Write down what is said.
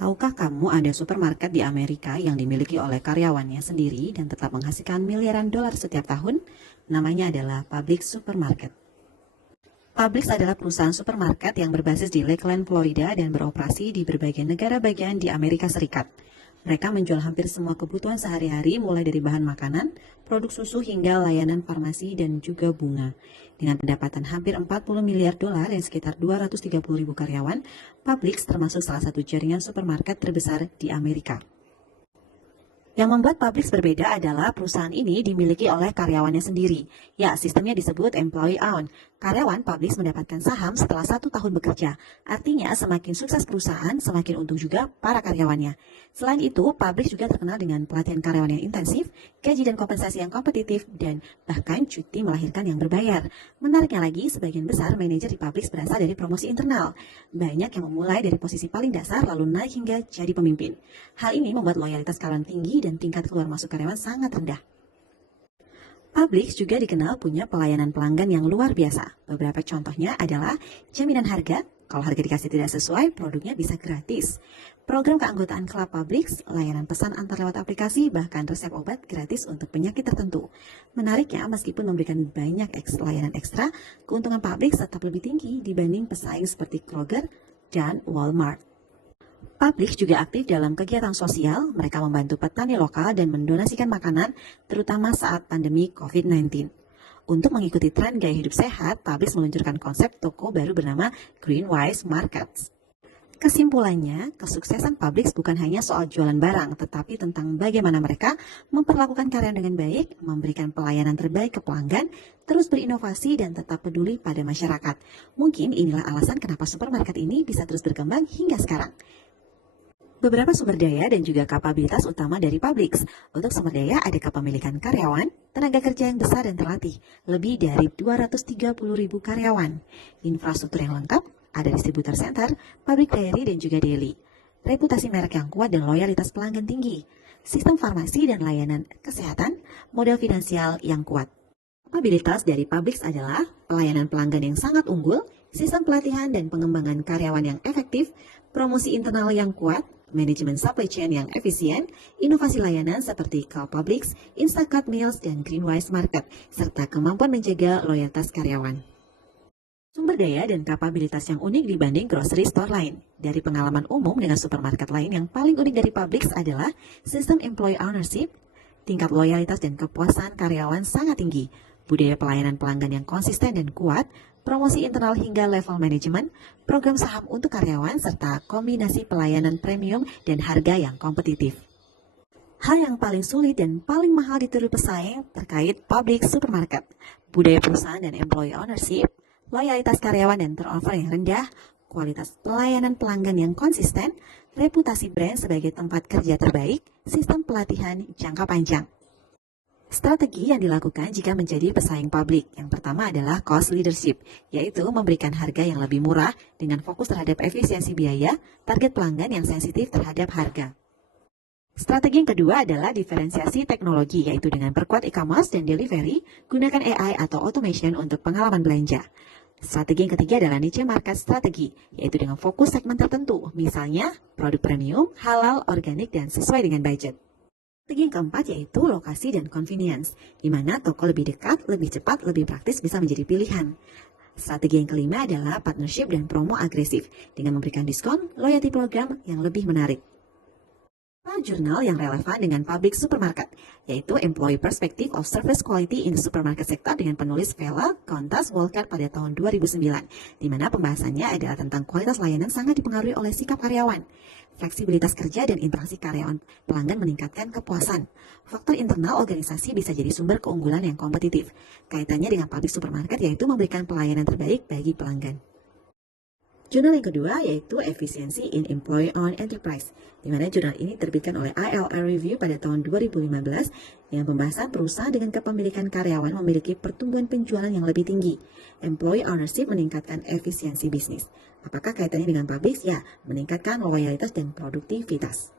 Tahukah kamu ada supermarket di Amerika yang dimiliki oleh karyawannya sendiri dan tetap menghasilkan miliaran dolar setiap tahun? Namanya adalah Publix Supermarket. Publix adalah perusahaan supermarket yang berbasis di Lakeland, Florida dan beroperasi di berbagai negara bagian di Amerika Serikat. Mereka menjual hampir semua kebutuhan sehari-hari mulai dari bahan makanan, produk susu hingga layanan farmasi dan juga bunga. Dengan pendapatan hampir 40 miliar dolar dan sekitar 230 ribu karyawan, Publix termasuk salah satu jaringan supermarket terbesar di Amerika. Yang membuat Publix berbeda adalah perusahaan ini dimiliki oleh karyawannya sendiri. Ya, sistemnya disebut employee owned. Karyawan Publix mendapatkan saham setelah 1 tahun bekerja. Artinya semakin sukses perusahaan, semakin untung juga para karyawannya. Selain itu, Publix juga terkenal dengan pelatihan karyawan yang intensif, gaji dan kompensasi yang kompetitif, dan bahkan cuti melahirkan yang berbayar. Menariknya lagi, sebagian besar manajer di Publix berasal dari promosi internal. Banyak yang memulai dari posisi paling dasar lalu naik hingga jadi pemimpin. Hal ini membuat loyalitas karyawan tinggi dan tingkat keluar masuk karyawan sangat rendah. Publix juga dikenal punya pelayanan pelanggan yang luar biasa. Beberapa contohnya adalah jaminan harga. Kalau harga dikasih tidak sesuai, produknya bisa gratis. Program keanggotaan Club Publix, layanan pesan antar lewat aplikasi, bahkan resep obat gratis untuk penyakit tertentu. Menariknya, meskipun memberikan banyak layanan ekstra, keuntungan Publix tetap lebih tinggi dibanding pesaing seperti Kroger dan Walmart. Publix juga aktif dalam kegiatan sosial, mereka membantu petani lokal dan mendonasikan makanan, terutama saat pandemi COVID-19. Untuk mengikuti tren gaya hidup sehat, Publix meluncurkan konsep toko baru bernama Greenwise Markets. Kesimpulannya, kesuksesan Publix bukan hanya soal jualan barang, tetapi tentang bagaimana mereka memperlakukan karyawan dengan baik, memberikan pelayanan terbaik ke pelanggan, terus berinovasi dan tetap peduli pada masyarakat. Mungkin inilah alasan kenapa supermarket ini bisa terus berkembang hingga sekarang. Beberapa sumber daya dan juga kapabilitas utama dari Publix. Untuk sumber daya ada kepemilikan karyawan, tenaga kerja yang besar dan terlatih, lebih dari 230 ribu karyawan. Infrastruktur yang lengkap, ada distributor center, pabrik dairy dan juga deli. Reputasi merek yang kuat dan loyalitas pelanggan tinggi. Sistem farmasi dan layanan kesehatan, model finansial yang kuat. Kapabilitas dari Publix adalah pelayanan pelanggan yang sangat unggul, sistem pelatihan dan pengembangan karyawan yang efektif, promosi internal yang kuat, manajemen supply chain yang efisien, inovasi layanan seperti Call Publix, Instacart Meals, dan Greenwise Market, serta kemampuan menjaga loyalitas karyawan. Sumber daya dan kapabilitas yang unik dibanding grocery store lain. Dari pengalaman umum dengan supermarket lain yang paling unik dari Publix adalah sistem employee ownership, tingkat loyalitas dan kepuasan karyawan sangat tinggi, budaya pelayanan pelanggan yang konsisten dan kuat, promosi internal hingga level manajemen, program saham untuk karyawan, serta kombinasi pelayanan premium dan harga yang kompetitif. Hal yang paling sulit dan paling mahal ditiru pesaing terkait Publix Supermarket, budaya perusahaan dan employee ownership, loyalitas karyawan dan turnover yang rendah, kualitas pelayanan pelanggan yang konsisten, reputasi brand sebagai tempat kerja terbaik, sistem pelatihan jangka panjang. Strategi yang dilakukan jika menjadi pesaing publik. Yang pertama adalah cost leadership, yaitu memberikan harga yang lebih murah dengan fokus terhadap efisiensi biaya, target pelanggan yang sensitif terhadap harga. Strategi yang kedua adalah diferensiasi teknologi, yaitu dengan perkuat e-commerce dan delivery, gunakan AI atau automation untuk pengalaman belanja. Strategi yang ketiga adalah niche market strategi, yaitu dengan fokus segmen tertentu, misalnya produk premium, halal, organik, dan sesuai dengan budget. Strategi yang keempat yaitu lokasi dan convenience, di mana toko lebih dekat, lebih cepat, lebih praktis bisa menjadi pilihan. Strategi yang kelima adalah partnership dan promo agresif, dengan memberikan diskon, loyalty program yang lebih menarik. Jurnal yang relevan dengan Publix Supermarket, yaitu Employee Perspective of Service Quality in the Supermarket Sector dengan penulis Vela Kontas Walker pada tahun 2009, di mana pembahasannya adalah tentang kualitas layanan sangat dipengaruhi oleh sikap karyawan. Fleksibilitas kerja dan interaksi karyawan pelanggan meningkatkan kepuasan. Faktor internal organisasi bisa jadi sumber keunggulan yang kompetitif. Kaitannya dengan Publix Supermarket yaitu memberikan pelayanan terbaik bagi pelanggan. Jurnal yang kedua yaitu Efficiency in Employee-Owned Enterprise, di mana jurnal ini terbitkan oleh ILR Review pada tahun 2015 yang pembahasan perusahaan dengan kepemilikan karyawan memiliki pertumbuhan penjualan yang lebih tinggi. Employee ownership meningkatkan efisiensi bisnis. Apakah kaitannya dengan Publix? Ya, meningkatkan loyalitas dan produktivitas.